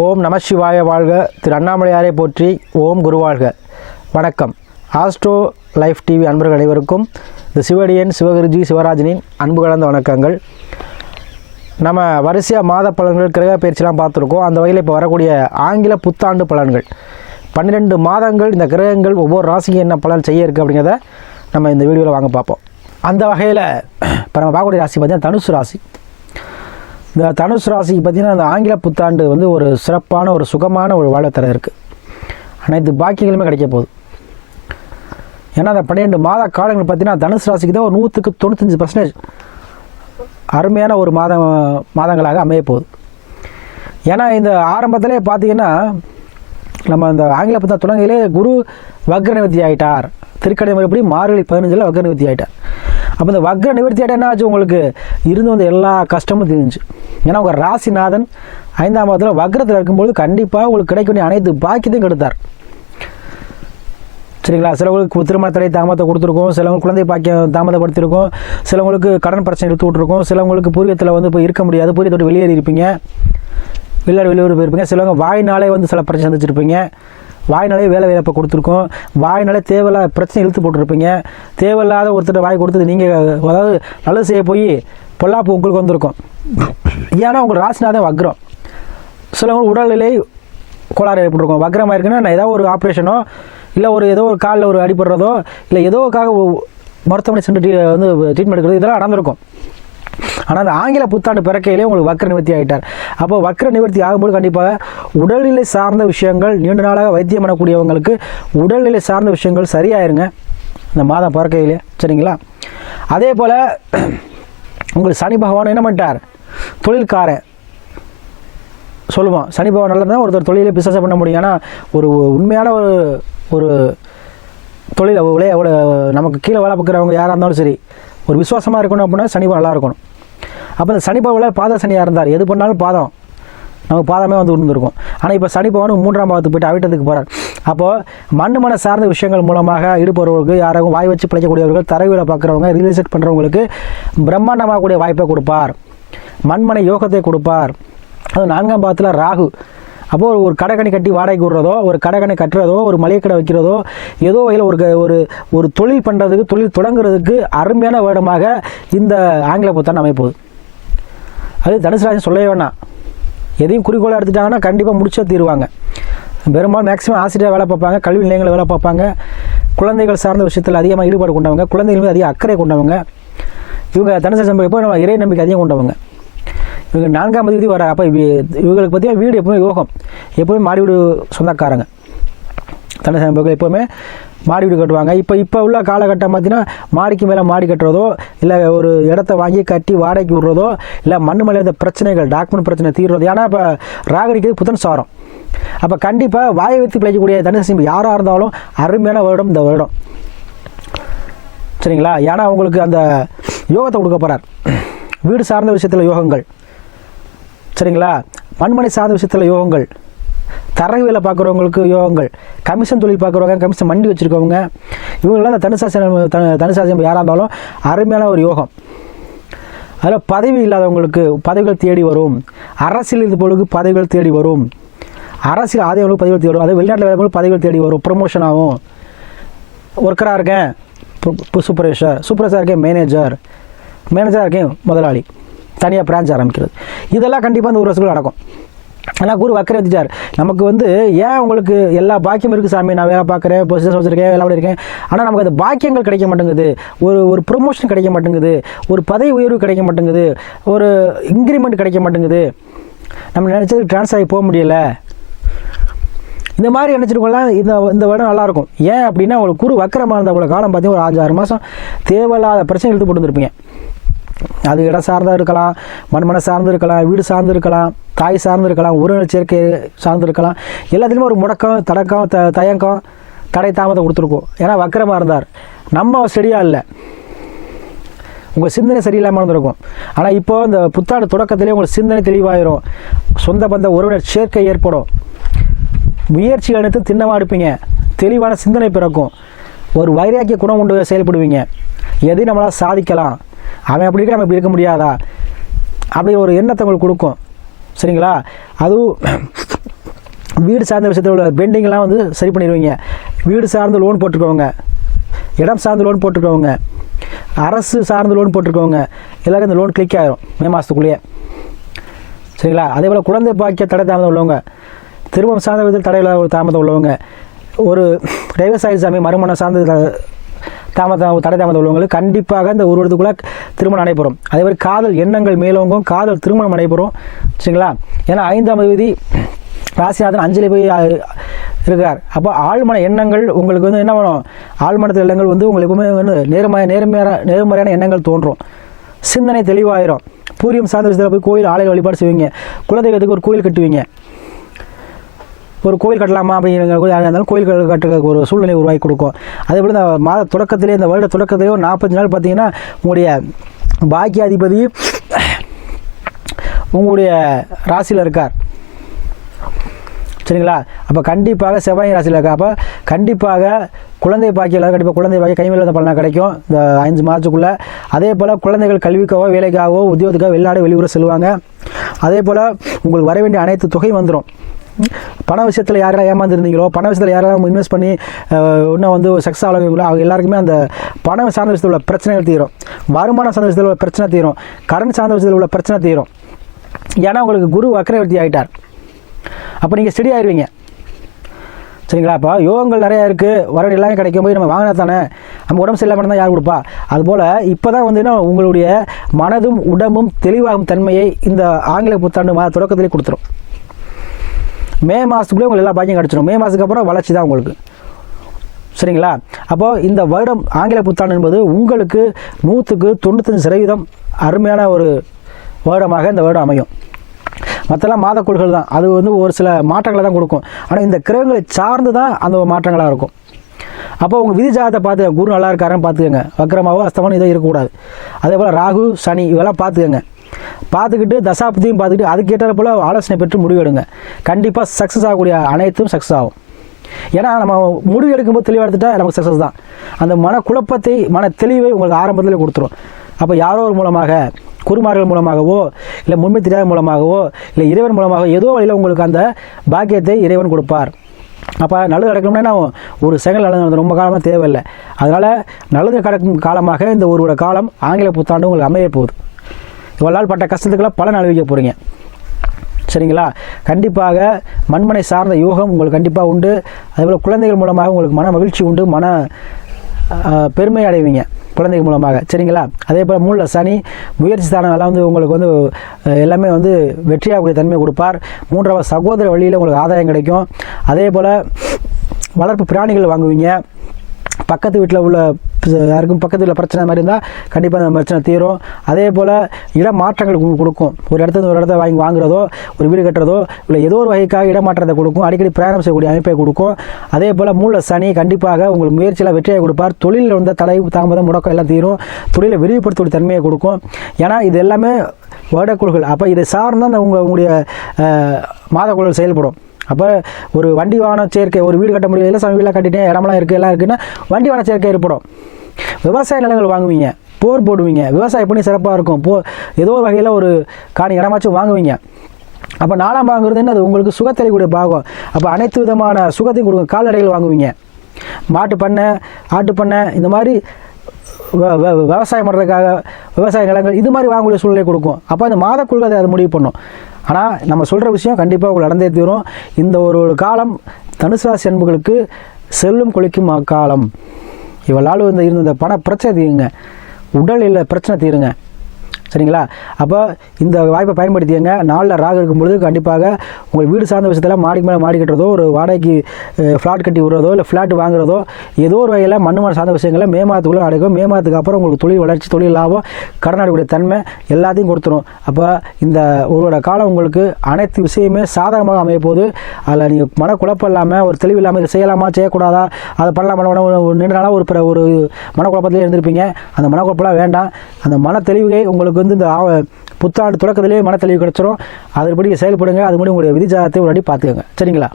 ஓம் நம சிவாய வாழ்க திரு அண்ணாமலையாரை போற்றி ஓம் குருவாழ்க வணக்கம் ஆஸ்ட்ரோ லைஃப் டிவி அன்பர்கள் அனைவருக்கும் இந்த சிவடியன் சிவகுருஜி சிவராஜனின் அன்பு கலந்த வணக்கங்கள் நம்ம வரிசையாக மாத பலன்கள் கிரக பயிற்சிலாம் பார்த்துருக்கோம் அந்த வகையில் இப்போ வரக்கூடிய ஆங்கில புத்தாண்டு பலன்கள் பன்னிரெண்டு மாதங்கள் இந்த கிரகங்கள் ஒவ்வொரு ராசிக்கு என்ன பலன் செய்ய இருக்குது அப்படிங்கிறத நம்ம இந்த வீடியோவில் வாங்க பார்ப்போம் அந்த வகையில் இப்போ நம்ம பார்க்கக்கூடிய ராசி பார்த்தீங்கன்னா தனுசு ராசி இந்த தனுசு ராசிக்கு பார்த்திங்கன்னா அந்த ஆங்கில புத்தாண்டு வந்து ஒரு சிறப்பான ஒரு சுகமான ஒரு வாழ்வை இருக்குது அனைத்து பாக்கியங்களுமே கிடைக்க போகுது ஏன்னா அந்த பன்னிரெண்டு மாத காலங்கள் பார்த்திங்கன்னா தனுசு ராசிக்கு தான் ஒரு நூற்றுக்கு தொண்ணூத்தஞ்சு பர்சன்டேஜ் அருமையான ஒரு மாதம் மாதங்களாக அமைய போகுது ஏன்னா இந்த ஆரம்பத்திலே பார்த்திங்கன்னா நம்ம இந்த ஆங்கில புத்தகம் துலங்கையிலே குரு வக்ர ஆகிட்டார் திருக்கடை முறைப்படி மார்கழி பதினஞ்சில் வக்ர ஆகிட்டார் அப்போ இந்த வக்ர நிவர்த்தியாட என்ன ஆச்சு உங்களுக்கு இருந்து வந்த எல்லா கஷ்டமும் தெரிஞ்சு ஏன்னா உங்கள் ராசிநாதன் ஐந்தாம் மாதத்தில் வக்ரத்தில் இருக்கும்போது கண்டிப்பாக உங்களுக்கு கிடைக்க வேண்டிய அனைத்து பாக்கியத்தையும் கெடுத்தார் சரிங்களா சிலவங்களுக்கு திருமண தடை தாமதத்தை கொடுத்துருக்கோம் சிலவங்க குழந்தை பாக்கியம் தாமதப்படுத்திருக்கோம் சிலவங்களுக்கு கடன் பிரச்சனை எடுத்து விட்ருக்கோம் சிலவங்களுக்கு பூர்வத்தில் வந்து இப்போ இருக்க முடியாது பூரியத்தோடு வெளியேறி இருப்பீங்க வெளியூர் வெளியூர் போயிருப்பீங்க சிலவங்க வாய்னாலே வந்து சில பிரச்சனை சந்திச்சிருப்பீங்க வாய்னாலே வேலை வாய்ப்பை கொடுத்துருக்கோம் வாய்னாலே தேவையில்லாத பிரச்சனை இழுத்து போட்டிருப்பீங்க தேவையில்லாத ஒருத்தர் வாய் கொடுத்தது நீங்கள் அதாவது நல்லது செய்ய போய் பொல்லாப்பு உங்களுக்கு வந்திருக்கும் ஏன்னா உங்களுக்கு ராசினாதே வக்ரம் சிலவங்க உடல்நிலை கோளாறு ஏற்பட்டிருக்கும் வக்ரமாக இருக்குன்னா நான் ஏதாவது ஒரு ஆப்ரேஷனோ இல்லை ஒரு ஏதோ ஒரு காலில் ஒரு அடிபடுறதோ இல்லை ஏதோக்காக மருத்துவமனை சென்று வந்து ட்ரீட்மெண்ட் எடுக்கிறது இதெல்லாம் நடந்திருக்கும் ஆனால் ஆங்கில புத்தாண்டு பிறக்கையிலே உங்களுக்கு வக்கர நிவர்த்தி ஆகிட்டார் அப்போ வக்கர நிவர்த்தி ஆகும்போது கண்டிப்பாக உடல்நிலை சார்ந்த விஷயங்கள் நீண்ட நாளாக வைத்தியம் பண்ணக்கூடியவங்களுக்கு உடல்நிலை சார்ந்த விஷயங்கள் சரியாயிருங்க இந்த மாதம் பிறக்கையிலே சரிங்களா அதே போல் உங்களுக்கு சனி பகவான் என்ன பண்ணிட்டார் தொழில்காரன் சொல்லுவோம் சனி பகவான் நல்லா தான் ஒருத்தர் தொழிலே பிசினஸ் பண்ண முடியும் ஏன்னா ஒரு உண்மையான ஒரு ஒரு தொழில் அவ்வளோ நமக்கு கீழே வேலை பார்க்குறவங்க யாராக இருந்தாலும் சரி ஒரு விசுவாசமாக இருக்கணும் அப்படின்னா சனி பகவான் நல்லா இருக்கணும் அப்போ இந்த சனி பாத சனியாக இருந்தார் எது பண்ணாலும் பாதம் நமக்கு பாதமே வந்து இருந்திருக்கும் ஆனால் இப்போ சனி மூன்றாம் பாவத்துக்கு போயிட்டு அவிட்டத்துக்கு போகிறார் அப்போது மண் மன சார்ந்த விஷயங்கள் மூலமாக ஈடுபடுறவர்களுக்கு யாராவது வாய் வச்சு பிழைக்கக்கூடியவர்கள் தரவியில் பார்க்குறவங்க ரியல் பண்ணுறவங்களுக்கு பிரம்மாண்டமாகக்கூடிய வாய்ப்பை கொடுப்பார் மண்மனை யோகத்தை கொடுப்பார் அது நான்காம் பாவத்தில் ராகு அப்போது ஒரு கடைக்கணி கட்டி வாடகைக்கு விடுறதோ ஒரு கடைக்கணி கட்டுறதோ ஒரு மளிகை கடை வைக்கிறதோ ஏதோ வகையில் ஒரு ஒரு ஒரு தொழில் பண்ணுறதுக்கு தொழில் தொடங்குறதுக்கு அருமையான வருடமாக இந்த ஆங்கில புத்தாண்டு அமைப்போகுது அது தனுசு ராசி சொல்லவே வேணாம் எதையும் குறிக்கோளாக எடுத்துட்டாங்கன்னா கண்டிப்பாக முடிச்சே தீருவாங்க பெரும்பாலும் மேக்ஸிமம் ஆசிரியர் வேலை பார்ப்பாங்க கல்வி நிலையங்களில் வேலை பார்ப்பாங்க குழந்தைகள் சார்ந்த விஷயத்தில் அதிகமாக ஈடுபாடு கொண்டவங்க குழந்தைகள் மீது அதிக அக்கறை கொண்டவங்க இவங்க தனுசு சம்பவம் போய் நம்ம இறை நம்பிக்கை அதிகம் கொண்டவங்க இவங்க நான்காம் தேதி வர அப்போ இவங்களுக்கு பற்றியா வீடு எப்பவுமே யோகம் எப்பவுமே மாடி வீடு சொந்தக்காரங்க தண்டசாமி பக்கத்தில் எப்போவுமே மாடி வீடு கட்டுவாங்க இப்போ இப்போ உள்ள காலகட்டம் பார்த்தீங்கன்னா மாடிக்கு மேலே மாடி கட்டுறதோ இல்லை ஒரு இடத்த வாங்கி கட்டி வாடகைக்கு விடுறதோ இல்லை மண் மேலே இந்த பிரச்சனைகள் டாக்குமெண்ட் பிரச்சனை தீர்றது ஏன்னா இப்போ ராகரிக்கிறது புதன் சாரம் அப்போ கண்டிப்பாக வாயை வைத்து பிழைக்கக்கூடிய தனுசு யாராக இருந்தாலும் அருமையான வருடம் இந்த வருடம் சரிங்களா ஏன்னா அவங்களுக்கு அந்த யோகத்தை கொடுக்க போகிறார் வீடு சார்ந்த விஷயத்தில் யோகங்கள் சரிங்களா மண்மனை சார்ந்த விஷயத்தில் யோகங்கள் தரகு வேலை பார்க்குறவங்களுக்கு யோகங்கள் கமிஷன் தொழில் பார்க்குறவங்க கமிஷன் மண்டி வச்சுருக்கவங்க இவங்களாம் அந்த தனுசாசனம் தனுசாசனம் யாராக இருந்தாலும் அருமையான ஒரு யோகம் அதில் பதவி இல்லாதவங்களுக்கு பதவிகள் தேடி வரும் அரசியல் இருப்பவர்களுக்கு பதவிகள் தேடி வரும் அரசியல் ஆதரவங்களுக்கு பதவிகள் தேடி வரும் அதே வெளிநாட்டில் வேலைகளுக்கு பதவிகள் தேடி வரும் ப்ரொமோஷன் ஆகும் ஒர்க்கராக இருக்கேன் சூப்பர்வைசர் சூப்பரேஷாக இருக்கேன் மேனேஜர் மேனேஜராக இருக்கேன் முதலாளி தனியாக பிரான்ச் ஆரம்பிக்கிறது இதெல்லாம் கண்டிப்பாக அந்த ஒரு வருஷத்துக்குள்ள நடக்கும் ஆனால் குரு வக்கரை வந்துட்டார் நமக்கு வந்து ஏன் உங்களுக்கு எல்லா பாக்கியம் இருக்குது சாமி நான் வேலை பார்க்குறேன் பொசிஷன் வச்சுருக்கேன் வேலை பண்ணியிருக்கேன் ஆனால் நமக்கு அது பாக்கியங்கள் கிடைக்க மாட்டேங்குது ஒரு ஒரு ப்ரொமோஷன் கிடைக்க மாட்டேங்குது ஒரு பதவி உயர்வு கிடைக்க மாட்டேங்குது ஒரு இன்க்ரிமெண்ட் கிடைக்க மாட்டேங்குது நம்ம நினச்சது ட்ரான்ஸ் ஆகி போக முடியலை இந்த மாதிரி நினச்சிருக்கோம்லாம் இந்த இந்த வருடம் நல்லாயிருக்கும் ஏன் அப்படின்னா உங்களுக்கு குரு வக்கரமாக இருந்த அவ்வளோ காலம் பார்த்தீங்கன்னா ஒரு அஞ்சு ஆறு மாதம் தேவையில்லாத பிரச்சனை எடுத்து போட்டுருந்துருப்பீங்க அது இடம் சார்ந்தா இருக்கலாம் மண்மனை சார்ந்து இருக்கலாம் வீடு சார்ந்து இருக்கலாம் தாய் சார்ந்து இருக்கலாம் சேர்க்கை சார்ந்து இருக்கலாம் எல்லாத்துலேயுமே ஒரு முடக்கம் தடக்கம் த தயங்கம் தடை தாமதம் கொடுத்துருக்கோம் ஏன்னா வக்கரமாக இருந்தார் நம்ம சரியாக இல்லை உங்கள் சிந்தனை சரியில்லாமல் இருந்திருக்கும் ஆனால் இப்போது இந்த புத்தாண்டு தொடக்கத்திலே உங்கள் சிந்தனை தெளிவாயிரும் சொந்த பந்த உறவினர் சேர்க்கை ஏற்படும் முயற்சி எடுத்து திண்ணமாக எடுப்பீங்க தெளிவான சிந்தனை பிறக்கும் ஒரு வைராக்கிய குணம் கொண்டு செயல்படுவீங்க எதையும் நம்மளால் சாதிக்கலாம் அவன் அப்படி இருக்க நம்ம இப்படி இருக்க முடியாதா அப்படி ஒரு எண்ணத்தை உங்களுக்கு கொடுக்கும் சரிங்களா அதுவும் வீடு சார்ந்த விஷயத்தில் உள்ள பெண்டிங்லாம் வந்து சரி பண்ணிடுவீங்க வீடு சார்ந்து லோன் போட்டுக்கோங்க இடம் சார்ந்து லோன் போட்டுக்கோங்க அரசு சார்ந்து லோன் போட்டிருக்கவங்க எல்லாரும் இந்த லோன் கிளிக் ஆகிரும் மே மாதத்துக்குள்ளேயே சரிங்களா அதே போல் குழந்தை பாக்கிய தடை தாமதம் உள்ளவங்க திருமணம் சார்ந்த விதத்தில் தடையில் தாமதம் உள்ளவங்க ஒரு டைவர்ஸ் ஆகி சாமி மறுமணம் சார்ந்த தாமதம் தடை தாமதம் உள்ளவங்களுக்கு கண்டிப்பாக இந்த ஒரு வருடத்துக்குள்ளே திருமணம் நடைபெறும் அதே மாதிரி காதல் எண்ணங்கள் மேலோங்கும் காதல் திருமணம் நடைபெறும் சரிங்களா ஏன்னா ஐந்தாம் தேதி ராசிநாதன் அஞ்சலி போய் இருக்கிறார் அப்போ ஆழ்மன எண்ணங்கள் உங்களுக்கு வந்து என்ன பண்ணும் ஆழ்மனத்தில் எண்ணங்கள் வந்து உங்களுக்கு எப்பவுமே வந்து நேர்மைய நேர்மையான நேர்மறையான எண்ணங்கள் தோன்றும் சிந்தனை தெளிவாயிரும் பூரியம் சார்ந்த விஷயத்தில் போய் கோயில் ஆலய வழிபாடு செய்வீங்க குலதெய்வத்துக்கு ஒரு கோயில் கட்டுவீங்க ஒரு கோயில் கட்டலாமா அப்படிங்கிற யாராக இருந்தாலும் கோயில் கட்டுறதுக்கு ஒரு சூழ்நிலை உருவாக்கி கொடுக்கும் அதே போல் இந்த மாத தொடக்கத்திலே இந்த வருட தொடக்கத்திலே ஒரு நாற்பத்தஞ்சு நாள் பார்த்தீங்கன்னா உங்களுடைய பாக்கியாதிபதி உங்களுடைய ராசியில் இருக்கார் சரிங்களா அப்போ கண்டிப்பாக செவ்வாய் ராசியில் இருக்கா அப்போ கண்டிப்பாக குழந்தை பாக்கியில் கண்டிப்பாக குழந்தை பாக்கி இருந்த பலனாக கிடைக்கும் இந்த அஞ்சு மாதத்துக்குள்ளே அதே போல் குழந்தைகள் கல்விக்காகவோ வேலைக்காகவோ உத்தியோகத்துக்காக வெளிநாடு வெளியூர செல்வாங்க அதே போல் உங்களுக்கு வர வேண்டிய அனைத்து தொகையும் வந்துடும் பண விஷயத்தில் யாரெல்லாம் ஏமாந்துருந்தீங்களோ பண விஷயத்தில் யாரெல்லாம் இன்வெஸ்ட் பண்ணி இன்னும் வந்து சக்ஸஸ் ஆகிறீங்களோ அவங்க எல்லாருக்குமே அந்த பணம் சார்ந்த விஷயத்தில் உள்ள பிரச்சனைகள் தீரும் வருமானம் சார்ந்த விஷயத்தில் உள்ள பிரச்சனை தீரும் கரண்ட் சார்ந்த விஷயத்தில் உள்ள பிரச்சனை தீரும் ஏன்னா உங்களுக்கு குரு வக்கரவர்த்தி ஆகிட்டார் அப்போ நீங்கள் ஸ்டடி ஆயிடுவீங்க சரிங்களா அப்போ யோகங்கள் நிறையா இருக்குது வர எல்லாமே கிடைக்கும் போய் நம்ம வாங்கினா தானே நம்ம உடம்பு சரியில்லாமல் தான் யார் கொடுப்பா அதுபோல் இப்போ தான் வந்து உங்களுடைய மனதும் உடம்பும் தெளிவாகும் தன்மையை இந்த ஆங்கில புத்தாண்டு மாத தொடக்கத்திலே கொடுத்துரும் மே மாதத்துக்குள்ளே உங்களுக்கு எல்லா பாக்கியம் கிடச்சிடும் மே மாதத்துக்கு அப்புறம் வளர்ச்சி தான் உங்களுக்கு சரிங்களா அப்போது இந்த வருடம் ஆங்கில புத்தாண்டு என்பது உங்களுக்கு நூற்றுக்கு தொண்ணூத்தஞ்சு சதவீதம் அருமையான ஒரு வருடமாக இந்த வருடம் அமையும் மற்றெல்லாம் மாதக்கோள்கள் தான் அது வந்து ஒரு சில மாற்றங்களை தான் கொடுக்கும் ஆனால் இந்த கிரகங்களை சார்ந்து தான் அந்த மாற்றங்களாக இருக்கும் அப்போ உங்கள் விதி ஜாதத்தை பார்த்து குரு நல்லா இருக்காருன்னு பார்த்துக்கோங்க வக்கரமாவோ அஸ்தமானோ இதோ இருக்கக்கூடாது அதே போல் ராகு சனி இதெல்லாம் பார்த்துக்கோங்க பார்த்துக்கிட்டு தசாப்தியும் பார்த்துக்கிட்டு அதுக்கேற்ற போல் ஆலோசனை பெற்று முடிவெடுங்க கண்டிப்பாக சக்ஸஸ் ஆகக்கூடிய அனைத்தும் சக்ஸஸ் ஆகும் ஏன்னா நம்ம முடிவு எடுக்கும்போது தெளிவாக எடுத்துகிட்டா நமக்கு சக்ஸஸ் தான் அந்த மன குழப்பத்தை மன தெளிவை உங்களுக்கு ஆரம்பத்தில் கொடுத்துரும் அப்போ யாரோ ஒரு மூலமாக குருமார்கள் மூலமாகவோ இல்லை முன்மை தெரியாத மூலமாகவோ இல்லை இறைவன் மூலமாக ஏதோ வழியில் உங்களுக்கு அந்த பாக்கியத்தை இறைவன் கொடுப்பார் அப்போ நல்லது நான் ஒரு செகண்ட் நடந்து ரொம்ப காலமாக தேவையில்லை அதனால் நல்லது கிடக்கும் காலமாக இந்த ஒருவோட காலம் ஆங்கில புத்தாண்டு உங்களுக்கு அமைய போகுது இவளால் பட்ட கஷ்டத்துக்கெல்லாம் பலன் அனுபவிக்க போகிறீங்க சரிங்களா கண்டிப்பாக மண்மனை சார்ந்த யோகம் உங்களுக்கு கண்டிப்பாக உண்டு அதேபோல் குழந்தைகள் மூலமாக உங்களுக்கு மன மகிழ்ச்சி உண்டு மன பெருமை அடைவீங்க குழந்தைகள் மூலமாக சரிங்களா அதே போல் மூல சனி முயற்சி ஸ்தானம் எல்லாம் வந்து உங்களுக்கு வந்து எல்லாமே வந்து வெற்றியாகக்கூடிய தன்மை கொடுப்பார் மூன்றாவது சகோதர வழியில் உங்களுக்கு ஆதாயம் கிடைக்கும் அதே போல் வளர்ப்பு பிராணிகள் வாங்குவீங்க பக்கத்து வீட்டில் உள்ள யாருக்கும் பக்கத்தில் பிரச்சனை மாதிரி இருந்தால் கண்டிப்பாக அந்த பிரச்சனை தீரும் அதே போல் இடமாற்றங்கள் கொடுக்கும் ஒரு இடத்துல ஒரு இடத்த வாங்கி வாங்குறதோ ஒரு வீடு கட்டுறதோ இல்லை ஏதோ ஒரு வகைக்காக இடமாற்றத்தை கொடுக்கும் அடிக்கடி பிரயாணம் செய்யக்கூடிய அமைப்பை கொடுக்கும் அதே போல் மூல சனி கண்டிப்பாக உங்களுக்கு முயற்சியில் வெற்றியை கொடுப்பார் தொழிலில் வந்த தலை தாமதம் முடக்கம் எல்லாம் தீரும் தொழிலை விரிவுபடுத்தக்கூடிய தன்மையை கொடுக்கும் ஏன்னா இது எல்லாமே வருடக்குழுகள் அப்போ இதை சார்ந்த அந்த உங்களுடைய மாதக்குழு செயல்படும் அப்போ ஒரு வண்டி வாகன சேர்க்கை ஒரு வீடு கட்ட முடியல சம வீடாக கட்டிட்டேன் இடமெல்லாம் இருக்குது எல்லாம் இருக்குன்னா வண்டி வாகன சேர்க்கை ஏற்படும் விவசாய நிலங்கள் வாங்குவீங்க போர் போடுவீங்க விவசாயம் பண்ணி சிறப்பாக இருக்கும் போ ஏதோ வகையில் ஒரு காணி இடமாச்சும் வாங்குவீங்க அப்போ நாலாம் பாகங்கிறது என்ன அது உங்களுக்கு கூட பாகம் அப்போ அனைத்து விதமான சுகத்தையும் கொடுங்க கால்நடைகள் வாங்குவீங்க மாட்டு பண்ணை ஆட்டு பண்ணை இந்த மாதிரி விவசாயம் பண்ணுறதுக்காக விவசாய நிலங்கள் இது மாதிரி வாங்கக்கூடிய சூழ்நிலை கொடுக்கும் அப்போ அந்த மாத கொள்கை அதை முடிவு பண்ணும் ஆனால் நம்ம சொல்கிற விஷயம் கண்டிப்பாக உங்களுக்கு நடந்தே தீரும் இந்த ஒரு ஒரு காலம் ராசி அன்புகளுக்கு செல்லும் குளிக்கும் காலம் இவள் ஆளு இந்த இருந்த பண பிரச்சனை தீருங்க உடல் இல்லை பிரச்சனை தீருங்க சரிங்களா அப்போ இந்த வாய்ப்பை பயன்படுத்தியங்க நாளில் ராக இருக்கும்பொழுது கண்டிப்பாக உங்கள் வீடு சார்ந்த விஷயத்தில் மாடிக்கு மேலே மாடி கட்டுறதோ ஒரு வாடகைக்கு ஃப்ளாட் கட்டி விடுறதோ இல்லை ஃப்ளாட் வாங்குறதோ ஏதோ ஒரு வகையில் மண்ணுமான சார்ந்த விஷயங்களை மே மாதத்துக்குள்ளே நடக்கும் மே மாதத்துக்கு அப்புறம் உங்களுக்கு தொழில் வளர்ச்சி தொழில் லாபம் கடனாடக்கூடிய தன்மை எல்லாத்தையும் கொடுத்துரும் அப்போ இந்த உங்களோட காலம் உங்களுக்கு அனைத்து விஷயமே சாதகமாக அமைய போது அதில் நீங்கள் மனக்குழப்பம் இல்லாமல் ஒரு தெளிவு இல்லாமல் இதை செய்யலாமா செய்யக்கூடாதா அதை பண்ணலாம் மன ஒரு நாளாக ஒரு ஒரு மனக்குழப்பத்திலே இருந்திருப்பீங்க அந்த மனக்குழப்பெல்லாம் வேண்டாம் அந்த மன தெளிவுகை உங்களுக்கு உங்களுக்கு வந்து இந்த புத்தாண்டு தொடக்கத்திலேயே மன கிடச்சிடும் கிடச்சிரும் அதுபடி செயல்படுங்க அது மாதிரி உங்களுடைய விதிஜாதத்தை ஒரு அடி பார்த்துக்கோங்க சரிங்களா